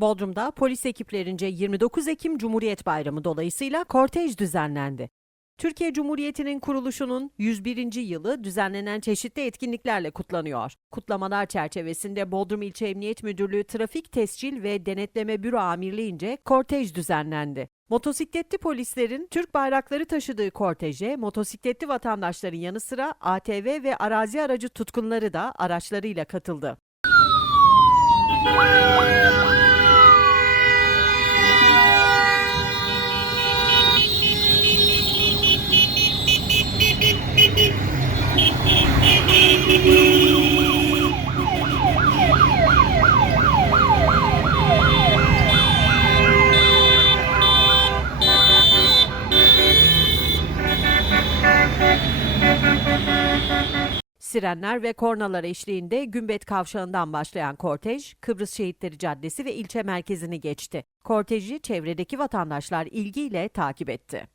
Bodrum'da polis ekiplerince 29 Ekim Cumhuriyet Bayramı dolayısıyla kortej düzenlendi. Türkiye Cumhuriyeti'nin kuruluşunun 101. yılı düzenlenen çeşitli etkinliklerle kutlanıyor. Kutlamalar çerçevesinde Bodrum İlçe Emniyet Müdürlüğü Trafik Tescil ve Denetleme Büro Amirliğince kortej düzenlendi. Motosikletli polislerin Türk bayrakları taşıdığı korteje motosikletli vatandaşların yanı sıra ATV ve arazi aracı tutkunları da araçlarıyla katıldı. Sirenler ve kornalar eşliğinde Gümbet Kavşağı'ndan başlayan kortej, Kıbrıs Şehitleri Caddesi ve ilçe merkezini geçti. Korteji çevredeki vatandaşlar ilgiyle takip etti.